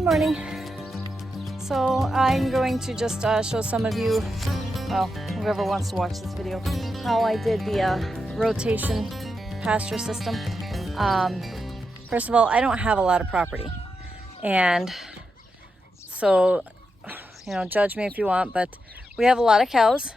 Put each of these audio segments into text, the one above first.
Good morning. So I'm going to just show some of you, well, whoever wants to watch this video, how I did the rotation pasture system. First of all, I don't have a lot of property, and so, you know, judge me if you want, but we have a lot of cows,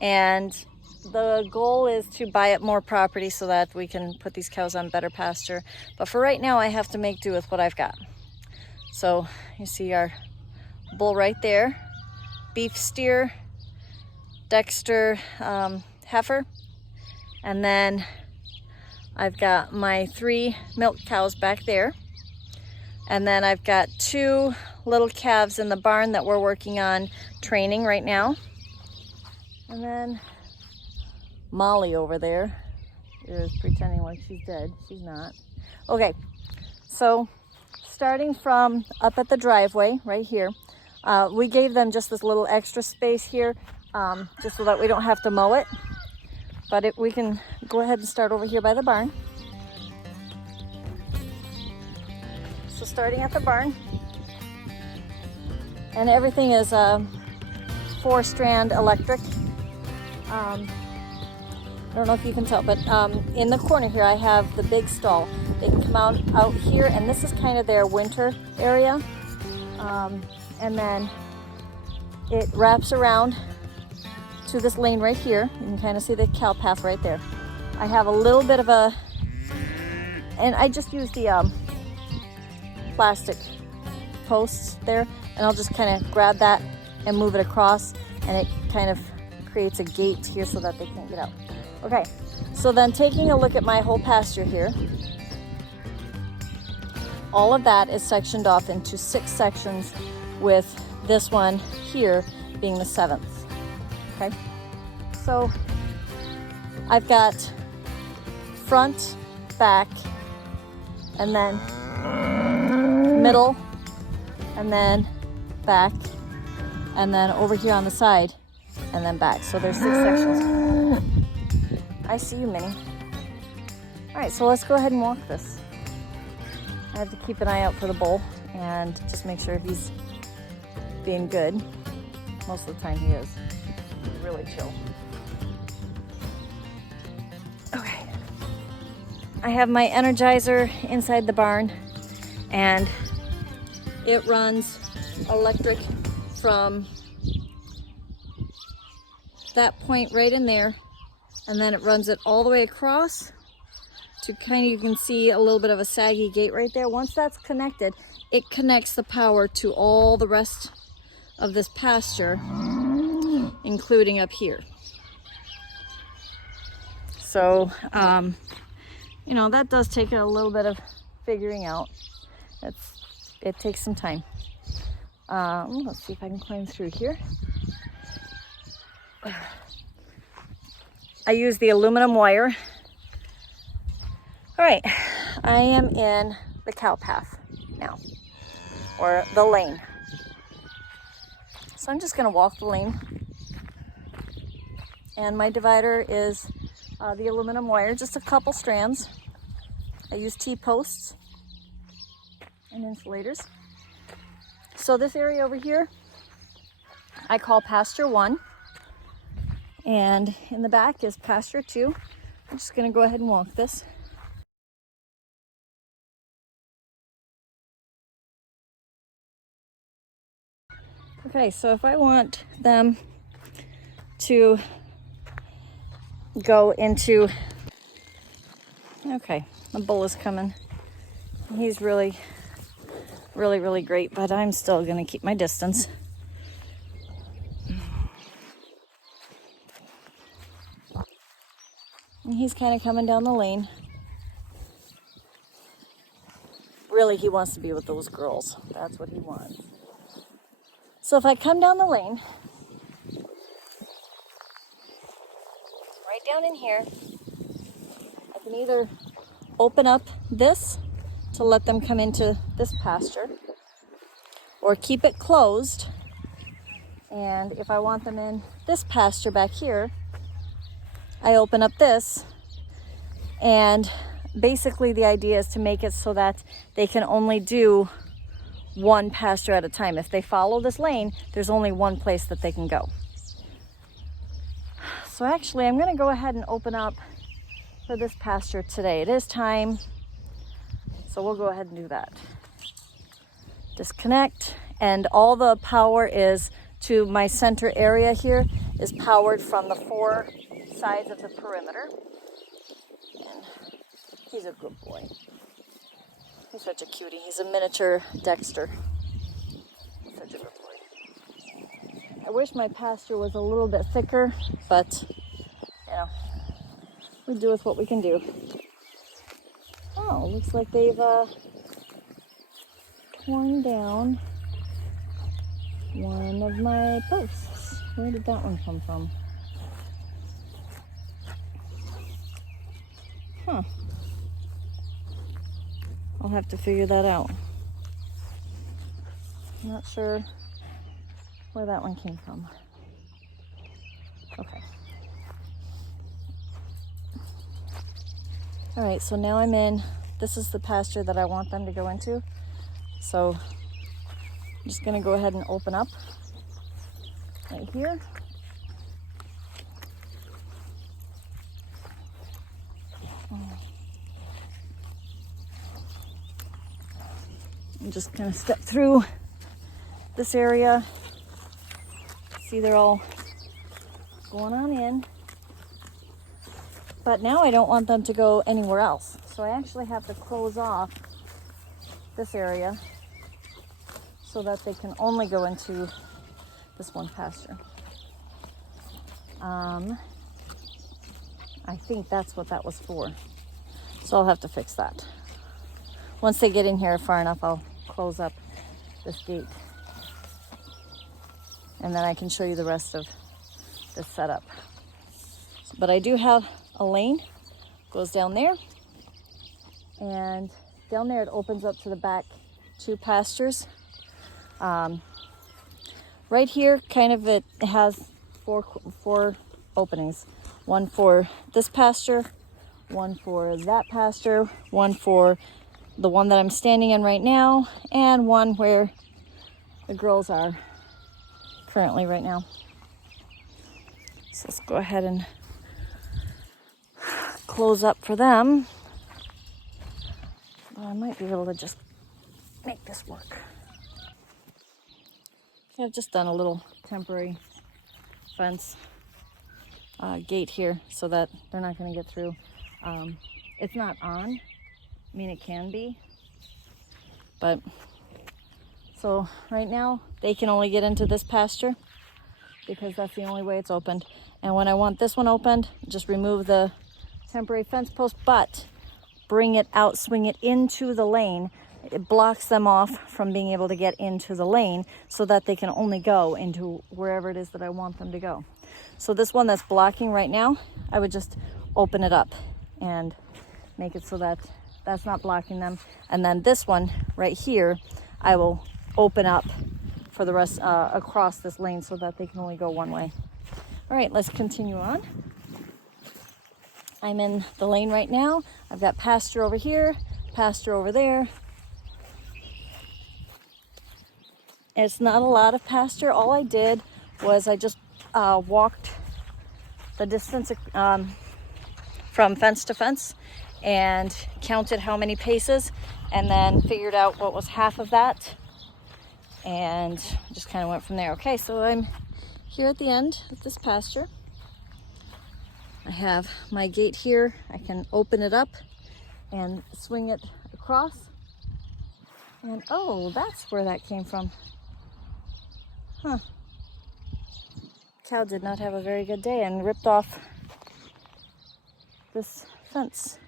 and the goal is to buy up more property so that we can put these cows on better pasture. But for right now, I have to make do with what I've got. So you see our bull right there, beef steer, Dexter heifer, and then I've got my 3 milk cows back there, and then I've got 2 little calves in the barn that we're working on training right now, and then Molly over there is pretending like she's dead. She's not. Okay, so starting from up at the driveway right here, we gave them just this little extra space here, just so that we don't have to mow it. But we can go ahead and start over here by the barn. So starting at the barn, and everything is 4-strand electric. I don't know if you can tell, but in the corner here I have the big stall. They can come out here, and this is kind of their winter area. And then it wraps around to this lane right here. You can kind of see the cow path right there. I have a little bit of a, and I just use the plastic posts there, and I'll just kind of grab that and move it across, and it kind of creates a gate here so that they can't get out. Okay, so then taking a look at my whole pasture here, all of that is sectioned off into 6 sections, with this one here being the 7th. Okay, so I've got front, back, and then middle, and then back, and then over here on the side, and then back. So there's 6 sections. I see you, Minnie. All right, so let's go ahead and walk this. I have to keep an eye out for the bull and just make sure he's being good. Most of the time he is. He's really chill. Okay. I have my Energizer inside the barn, and it runs electric from that point right in there, and then it runs it all the way across to kind of, you can see a little bit of a saggy gate right there. Once that's connected, it connects the power to all the rest of this pasture, including up here. So, you know, that does take a little bit of figuring out. It takes some time. Let's see if I can climb through here. I use the aluminum wire. All right, I am in the cow path now, or the lane. So I'm just gonna walk the lane. And my divider is the aluminum wire, just a couple strands. I use T-posts and insulators. So this area over here, I call Pasture 1. And in the back is Pasture 2. I'm just gonna go ahead and walk this. Okay, so if I want them to go into, okay, the bull is coming. He's really great, but I'm still gonna keep my distance. And he's kind of coming down the lane. Really, he wants to be with those girls. That's what he wants. So if I come down the lane, right down in here, I can either open up this to let them come into this pasture, or keep it closed. And if I want them in this pasture back here, I open up this, and basically the idea is to make it so that they can only do one pasture at a time. If they follow this lane, there's only one place that they can go. So actually, I'm gonna go ahead and open up for this pasture today. It is time, so we'll go ahead and do that. Disconnect, and all the power is to my center area here is powered from the 4 sides of the perimeter. And he's a good boy. He's such a cutie. He's a miniature Dexter. He's such a good boy. I wish my pasture was a little bit thicker, but you know, we do with what we can do. Oh, looks like they've torn down one of my posts. Where did that one come from? Huh. I'll have to figure that out. Not sure where that one came from. Okay. All right, so now I'm in. This is the pasture that I want them to go into. So I'm just gonna go ahead and open up right here. I'm just gonna step through this area. See, they're all going on in. But now I don't want them to go anywhere else. So I actually have to close off this area so that they can only go into this one pasture. I think that's what that was for. So I'll have to fix that. Once they get in here far enough, I'll close up this gate. And then I can show you the rest of this setup. But I do have a lane, goes down there. And down there it opens up to the back 2 pastures. Right here, kind of it has four openings. One for this pasture, one for that pasture, one for the one that I'm standing in right now, and one where the girls are currently right now. So let's go ahead and close up for them. Well, I might be able to just make this work. I've just done a little temporary fence gate here so that they're not going to get through. It's not on. I mean, it can be. But, so right now, they can only get into this pasture because that's the only way it's opened. And when I want this one opened, just remove the temporary fence post, but bring it out, swing it into the lane. It blocks them off from being able to get into the lane so that they can only go into wherever it is that I want them to go. So this one that's blocking right now, I would just open it up and make it so that that's not blocking them. And then this one right here, I will open up for the rest across this lane so that they can only go one way. All right, let's continue on. I'm in the lane right now. I've got pasture over here, pasture over there. It's not a lot of pasture. All I did was I just walked the distance from fence to fence and counted how many paces and then figured out what was half of that and just kind of went from there. Okay, so I'm here at the end of this pasture. I have my gate here. I can open it up and swing it across. And oh, that's where that came from. Huh. Cow did not have a very good day and ripped off this fence.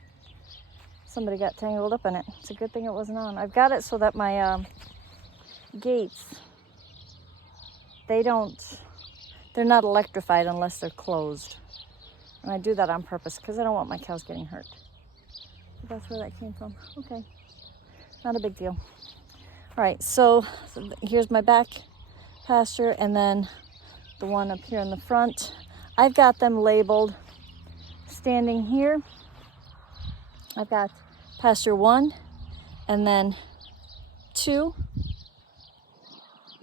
Somebody got tangled up in it. It's a good thing it wasn't on. I've got it so that my gates, they're not electrified unless they're closed. And I do that on purpose because I don't want my cows getting hurt. So that's where that came from. Okay, not a big deal. All right, so here's my back pasture and then the one up here in the front. I've got them labeled standing here. I've got pasture 1 and then 2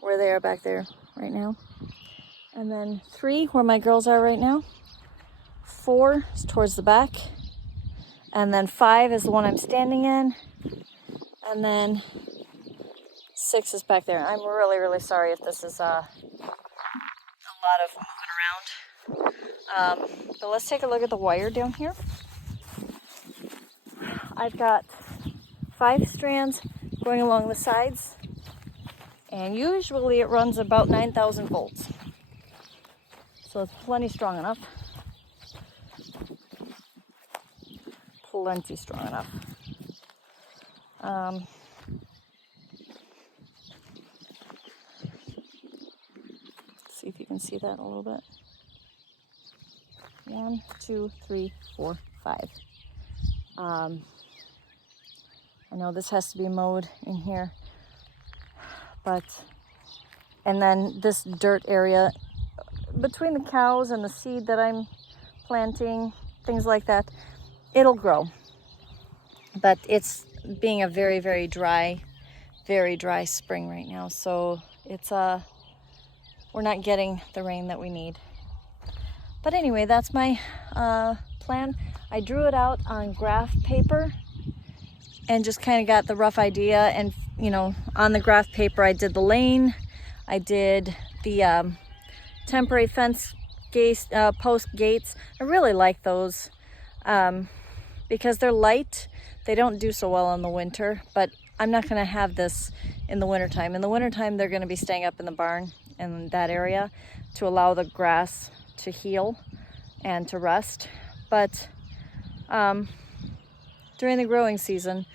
where they are back there right now. And then 3 where my girls are right now. 4 is towards the back. And then 5 is the one I'm standing in. And then 6 is back there. I'm really, really sorry if this is a lot of moving around. But let's take a look at the wire down here. I've got 5 strands going along the sides. And usually it runs about 9,000 volts. So it's plenty strong enough. Plenty strong enough. See if you can see that a little bit. 1, 2, 3, 4, 5. I know this has to be mowed in here, and then this dirt area between the cows and the seed that I'm planting, things like that, it'll grow. But it's being a very, very dry spring right now, so it's we're not getting the rain that we need. But anyway, that's my plan. I drew it out on graph paper and just kind of got the rough idea. And you know, on the graph paper I did the lane, I did the temporary fence gates, post gates. I really like those because they're light. They don't do so well in the winter, but I'm not going to have this in the wintertime. In the wintertime, they're going to be staying up in the barn in that area to allow the grass to heal and to rest. But during the growing season,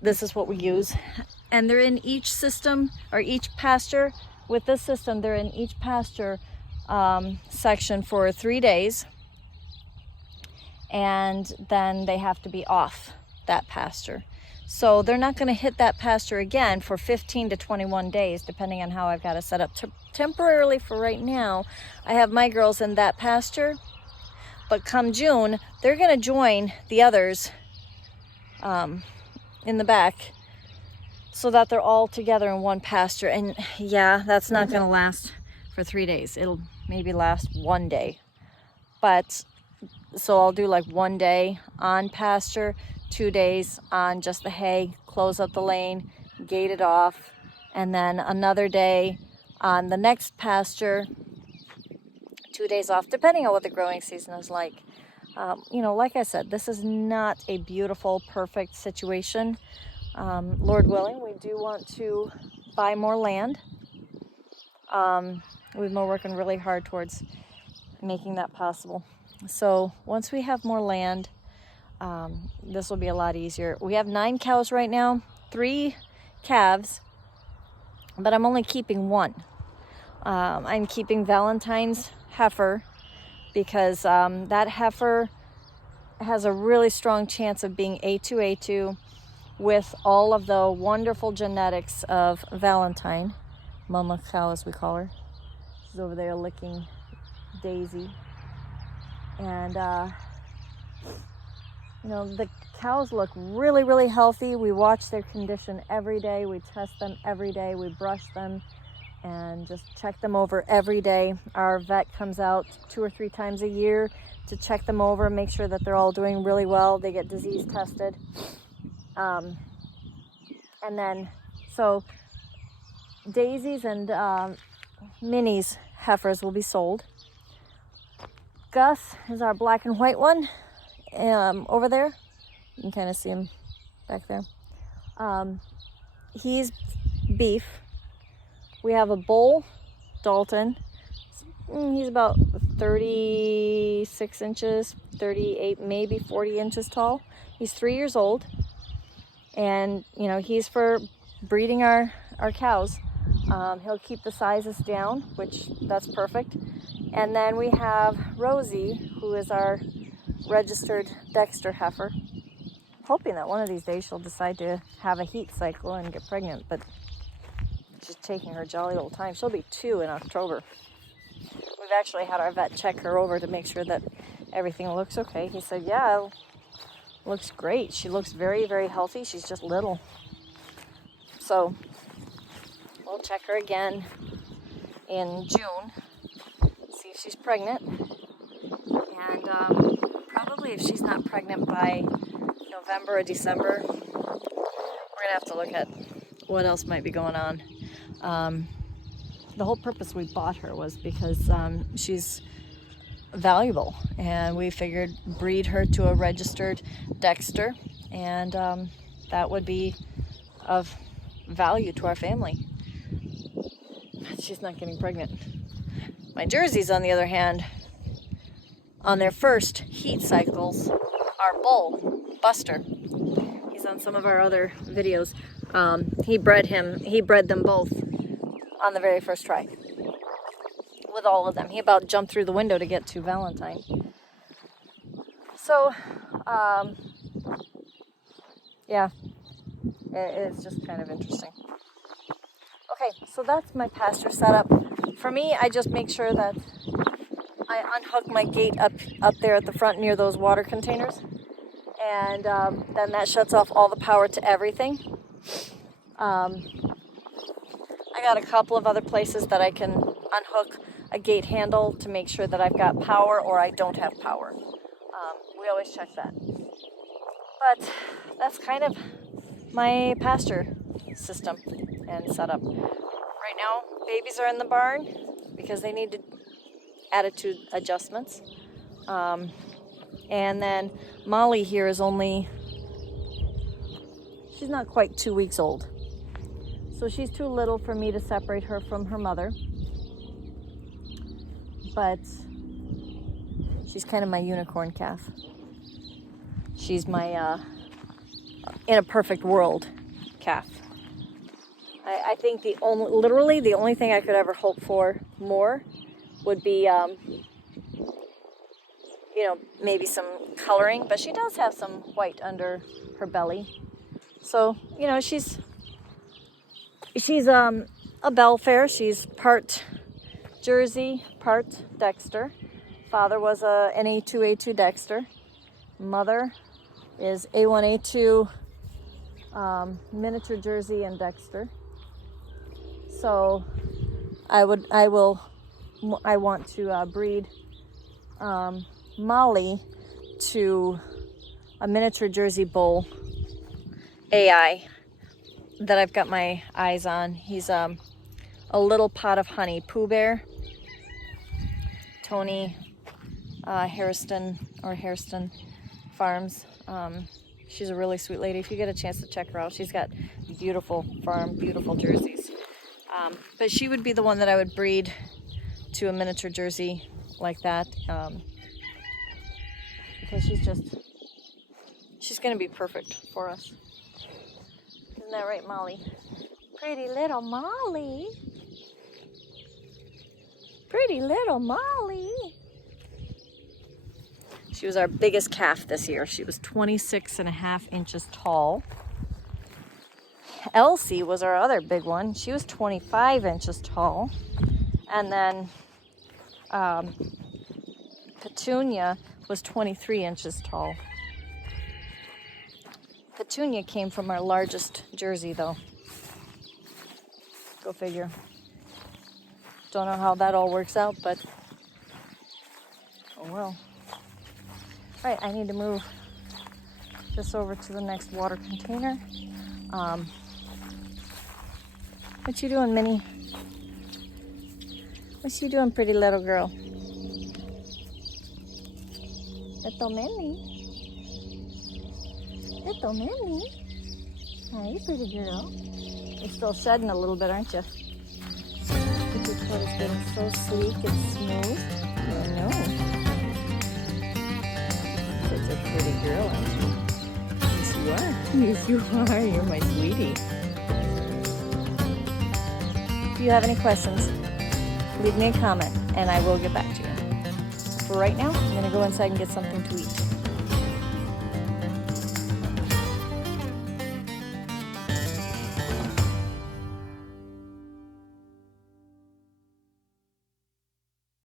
this is what we use. And they're in each system, or each pasture. With this system, they're in each pasture section for 3 days. And then they have to be off that pasture. So they're not going to hit that pasture again for 15 to 21 days, depending on how I've got it set up. Temporarily for right now, I have my girls in that pasture. But come June, they're going to join the others in the back so that they're all together in one pasture. And yeah, that's not going to last for 3 days. It'll maybe last 1 day. But so I'll do like 1 day on pasture, 2 days on just the hay, close up the lane, gate it off, and then another day on the next pasture, 2 days off, depending on what the growing season is like. You know, like I said, this is not a beautiful, perfect situation. Lord willing, we do want to buy more land. We've been working really hard towards making that possible. So once we have more land, this will be a lot easier. We have 9 cows right now, 3 calves, but I'm only keeping 1. I'm keeping Valentine's heifer because that heifer has a really strong chance of being A2A2 with all of the wonderful genetics of Valentine, Mama cow as we call her. She's over there licking Daisy. And you know, the cows look really, really healthy. We watch their condition every day. We test them every day. We brush them and just check them over every day. Our vet comes out 2 or 3 times a year to check them over, make sure that they're all doing really well. They get disease tested. And then, so Daisies and Minnie's heifers will be sold. Gus is our black and white one over there. You can kind of see him back there. He's beef. We have a bull, Dalton. He's about 36 inches, 38, maybe 40 inches tall. He's 3 years old. And, you know, he's for breeding our cows. He'll keep the sizes down, which that's perfect. And then we have Rosie, who is our registered Dexter heifer. Hoping that one of these days she'll decide to have a heat cycle and get pregnant, but she's taking her jolly old time. She'll be 2 in October. We've actually had our vet check her over to make sure that everything looks okay. He said, yeah, looks great. She looks very, very healthy. She's just little. So we'll check her again in June, see if she's pregnant. And probably if she's not pregnant by November or December, we're gonna have to look at what else might be going on. The whole purpose we bought her was because she's valuable, and we figured breed her to a registered Dexter, and that would be of value to our family. She's not getting pregnant. My Jerseys, on the other hand, on their first heat cycles, our bull, Pasture, he's on some of our other videos. He bred them both on the very first try. With all of them. He about jumped through the window to get to Valentine. So, yeah, it's just kind of interesting. Okay, so that's my pasture setup. For me, I just make sure that I unhook my gate up there at the front near those water containers. And then that shuts off all the power to everything. I got a couple of other places that I can unhook a gate handle to make sure that I've got power or I don't have power. We always check that. But that's kind of my pasture system and setup. Right now, babies are in the barn because they need attitude adjustments. And then Molly here is she's not quite 2 weeks old. So she's too little for me to separate her from her mother. But she's kind of my unicorn calf. She's my, in a perfect world, calf. I think literally the only thing I could ever hope for more would be, maybe some coloring. But she does have some white under her belly. So, she's a Belfair. She's part Jersey, part Dexter. Father was an A2 Dexter. Mother is A1, A2, miniature Jersey and Dexter. So I want to breed Molly to a miniature Jersey bull AI that I've got my eyes on. He's a little pot of honey, Pooh Bear. Tony Hairston Farms. She's a really sweet lady. If you get a chance to check her out, she's got beautiful farm, beautiful jerseys. But she would be the one that I would breed to a miniature Jersey like that, because she's going to be perfect for us. Isn't that right, Molly? Pretty little Molly. Pretty little Molly. She was our biggest calf this year. She was 26.5 inches tall. Elsie was our other big one. She was 25 inches tall. And then Petunia was 23 inches tall. Petunia came from our largest Jersey, though. Go figure. Don't know how that all works out, but oh well. All right, I need to move this over to the next water container. What you doing, Minnie? What you doing, pretty little girl? Little Minnie. Little Minnie. Hi, pretty girl. You're still shedding a little bit, aren't you? Your coat is getting so sleek and smooth. I know. Such a pretty girl, aren't you? Yes, you are. Yes, you are. You're my sweetie. If you have any questions, leave me a comment and I will get back to you. For right now, I'm going to go inside and get something to eat.